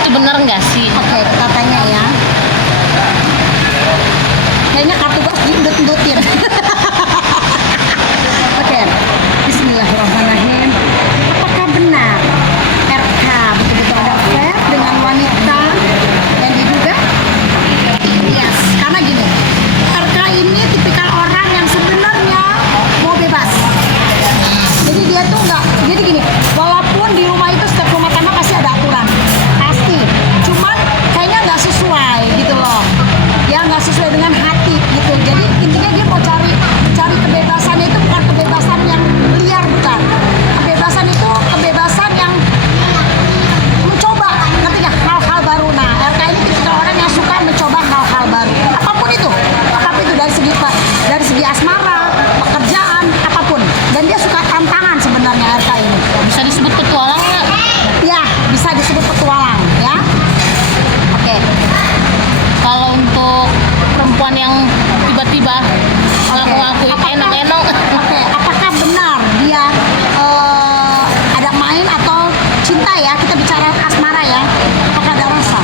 Itu benar nggak sih? Oke, katanya ya. Kayaknya kartu gue diundut-undutin. Oke, bismillahirrahmanirrahim. Apakah benar RK betul-betul ada affair dengan wanita yang diduga? Yes, karena gini, RK ini tipikal orang yang sebenarnya mau bebas. Jadi dia tuh nggak, jadi gini, walaupun di rumah itu setiap rumah tangga pasti ada aturan, pasti. Cuman kayaknya nggak sesuai gitu loh. Ya nggak sesuai dengan hati gitu. Jadi intinya dia mau cari kebebasannya itu bukan kebebasan yang liar, bukan. Kebebasan itu kebebasan yang mencoba, ngerti nggak? Hal-hal baru. Nah, RK ini tipikal orang yang suka mencoba hal-hal baru. Apapun itu dari segi asmara, pekerjaan, apapun. Dan dia suka tantangan sebenarnya RK ini. Bisa disebut petualang nggak? Ya, bisa disebut petualang ya. Oke. Kalau untuk perempuan yang tiba-tiba ngaku-ngaku enak-enak, Oke, apakah benar dia ada main atau cinta ya? Kita bicara asmara ya. Apakah ada rasa?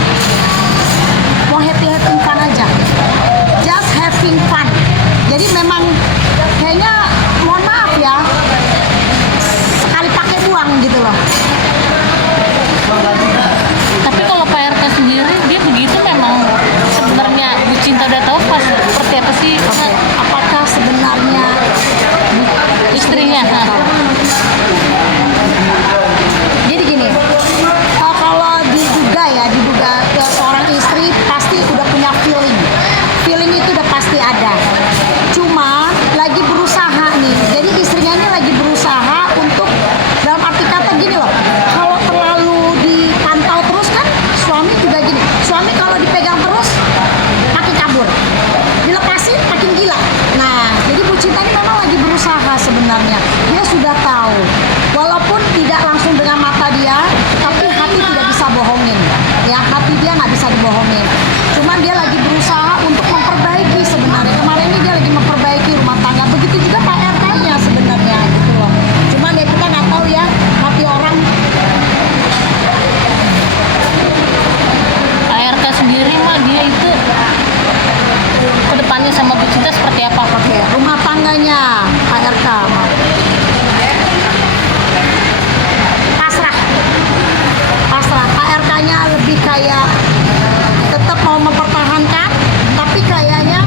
Mau having fun aja. Just having fun. Jadi memang kayaknya mohon maaf ya, sekali pakai buang gitu loh. tapi kalau Pak RK sendiri dia begitu memang sebenarnya Bu Cinta udah tahu pas seperti apa sih Oke, apakah sebenarnya istrinya? Jadi gini, kalau diduga seorang istri pasti udah punya feeling itu udah pasti ada. Cuma lagi berusaha nih, jadi istrinya ini lagi berusaha untuk, dalam arti kata gini loh, kalau terlalu dipantau terus kan suami juga gini, suami kalau dipegang terus makin kabur, dilepasin makin gila. Nah, jadi Bu Cinta ini memang lagi berusaha sebenarnya. Dia sudah tahu, walaupun tidak langsung dengan mata dia, tapi hati tidak bisa bohongin. Ya, hati dia nggak bisa dibohongin. Cuman dia lagi berusaha untuk memperbaiki sebenarnya. Kemarin ini dia lagi memperbaiki rumah tangga. Begitu juga Pak RK-nya sebenarnya gitu loh. Cuman ya kita nggak tahu ya hati orang. Pak RK sendiri mah dia itu kedepannya sama Bu Cinta seperti apa? Oke, rumah tangganya Pak RK mah pasrah. Pak RK-nya lebih kayak tetap mau mempertahankan, tapi kayaknya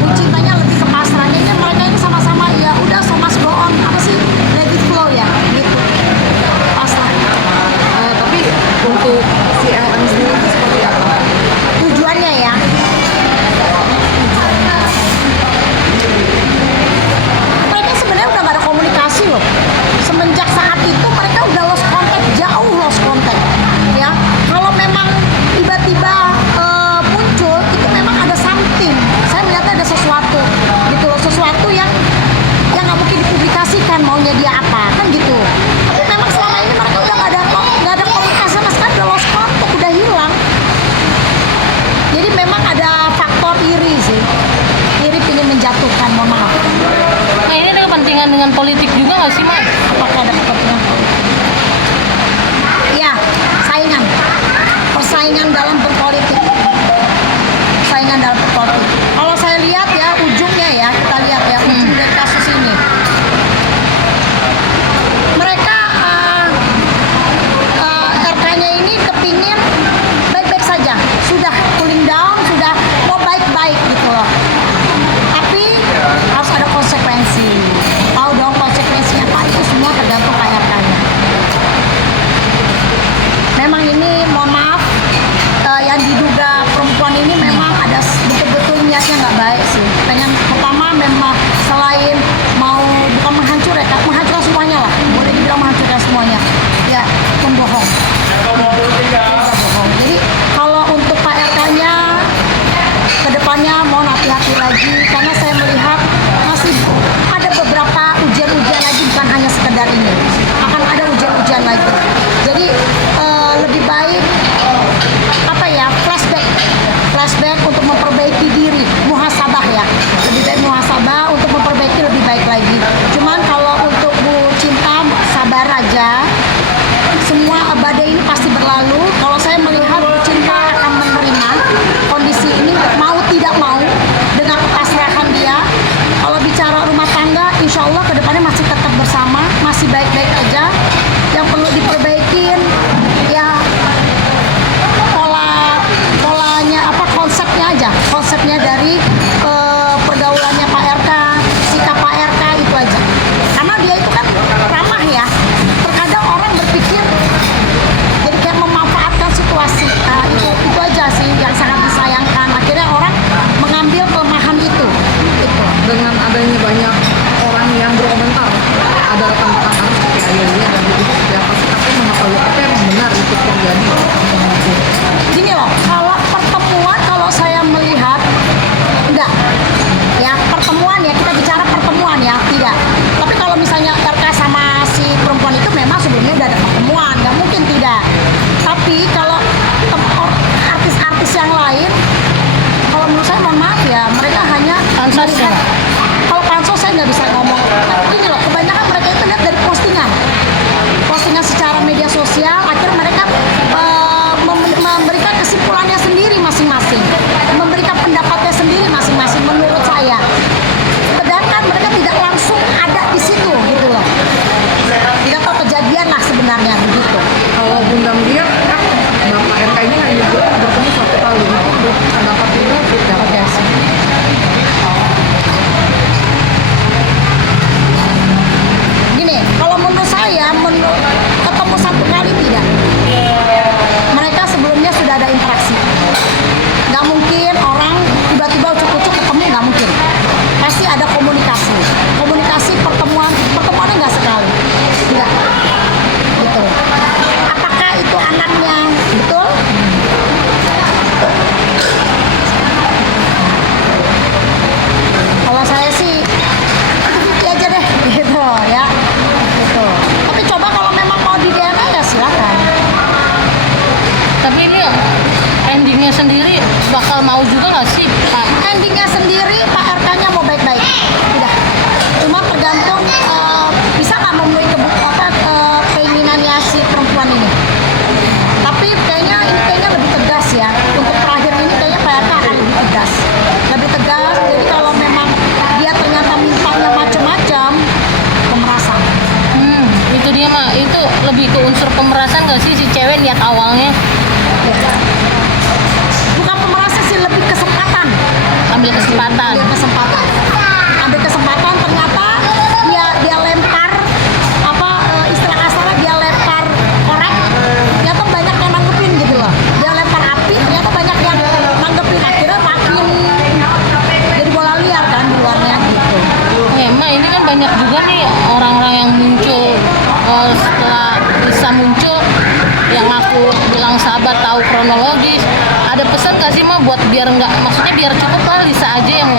Bu Cintanya lebih ke pasrah. Kayaknya mereka ini sama-sama ya udah so must go on, apa sih, let it flow ya gitu, pasrah. Tapi untuk si LM sendiri itu seperti apa? Tujuannya ya, mereka sebenarnya udah gak ada komunikasi loh. Semenjak saat itu mereka udah lost contact, jauh lost contact ya. Kalau memang tiba-tiba muncul, itu memang ada something. Saya melihatnya ada sesuatu gitu loh, sesuatu yang nggak mungkin dipublikasikan maunya dia apa kan gitu. Tapi memang selama ini mereka udah nggak ada komunikasi sama sekali, udah lost contact, udah hilang. Jadi memang ada faktor iri sih, iri ingin menjatuhkan, mohon maaf. Nah ini ada kepentingan dengan politik juga nggak sih, Mak? Apakah ada kepentingan? Iya, persaingan dalam berpolitik. Kalau saya lihat ya ujungnya ya, kita lihat ya ujung dari kasus ini. Mereka RK-nya ini kepingin baik-baik saja, sudah cooling down, sudah mau baik-baik gitu loh. Tapi harus ada konsekuensi. Tahu dong konsekuensinya Pak, itu semua tergantung Pak RK-nya. Memang ini mohon maaf, yang diduga perempuan ini memang ada betul-betul niatnya nggak baik sih. Pengen pertama memang selain mau bukan menghancurkan semuanya lah, boleh dibilang menghancurkan semuanya. Ya, pembohong. Jadi kalau untuk Pak RK-nya kedepannya mohon hati-hati lagi, karena saya melihat masih ada beberapa ujian-ujian lagi, bukan hanya sekedar ini, akan ada ujian-ujian lagi. Jadi lebih baik apa ya, flashback untuk memperbaiki diri, muhasabah ya, lebih baik muhasabah untuk memperbaiki lebih baik lagi. Cuman kalau untuk Bu Cinta sabar aja, semua badai ini pasti berlalu. Kalau saya melihat cinta akan menerima kondisi ini, mau tidak mau, dengan kepasrahan dia. Kalau bicara rumah tangga, insya Allah kedepannya masih tetap bersama, masih baik-baik aja. Yang perlu diperbaikin ya polanya, konsepnya aja, konsepnya dari pergaulannya Pak RK, sikap Pak RK itu aja. Karena dia itu kan ramah ya. Terkadang orang berpikir jadi kayak memanfaatkan situasi. Nah, itu aja sih yang sangat disayangkan. Akhirnya orang mengambil kelemahan itu. Itu. Dengan adanya banyak orang yang berkomentar ada rekan-rekan artis seperti Ayahnya dan itu seperti apa sih, tapi mengetahui apa yang benar itu terjadi. Gini loh, kalau pertemuan, kalau saya melihat enggak ya, pertemuan ya, kita bicara pertemuan ya, tidak. Tapi kalau misalnya RK sama si perempuan itu memang sebelumnya udah ada pertemuan, nggak mungkin tidak. Tapi kalau artis-artis yang lain, kalau menurut saya mohon maaf ya, mereka hanya Pansos ya? kalau pansos saya nggak bisa ngomong. Ini loh, kebanyakan mereka itu lihat dari postingan secara media sosial. Akhirnya mereka memberikan kesimpulannya sendiri masing-masing, memberikan pendapatnya sendiri masing-masing menurut saya. Sedangkan mereka tidak langsung ada di situ gitu loh. Tidak tahu kejadian lah sebenarnya begitu. Kalau Bunda Melihat kan Bapak RK ini hanya bertemu 1 kali, itu pendapat Bunda seperti apa sih? Gini, kalau menurut saya, ketemu 1 kali tidak. Mereka sebelumnya sudah ada interaksi. Nggak mungkin orang tiba-tiba ucuk-ucuk ketemu, nggak mungkin. Pasti ada komunikasi. Komunikasi pertemuannya nggak sekali. Nggak. Gitu. Apakah itu anaknya? Betul? Kalau saya sih, itu aja deh. Gitu ya. Gitu. Tapi coba kalau memang mau di DNA ya silakan. Tapi ini endingnya sendiri bakal mau juga nggak sih Pak? Endingnya sendiri Pak RK-nya mau baik-baik. Tidak. Cuma tergantung bisa nggak memenuhi keinginannya si perempuan ini. Tapi kayaknya lebih tegas ya. Untuk terakhir ini kayaknya Pak RK akan lebih tegas. Lebih tegas. Jadi kalau memang dia ternyata mintanya macam-macam, pemerasan. Itu dia mah, itu lebih ke unsur pemerasan nggak sih si cewek niat awalnya? Ya. Bukan pemerasan sih, lebih kesempatan. Ambil kesempatan. Ambil kesempatan ternyata dia lempar istilah kasarnya, dia lempar korek, ternyata banyak yang nanggepin gitu loh. Dia lempar api, ternyata banyak yang nanggepin, akhirnya makin jadi bola liar kan di luarnya gitu. Emang ini kan banyak juga nih orang-orang yang muncul setelah bisa muncul yang aku bilang sahabat tahu kronologis. Ada pesan nggak sih Ma buat biar nggak, maksudnya biar cukup lah Lisa aja yang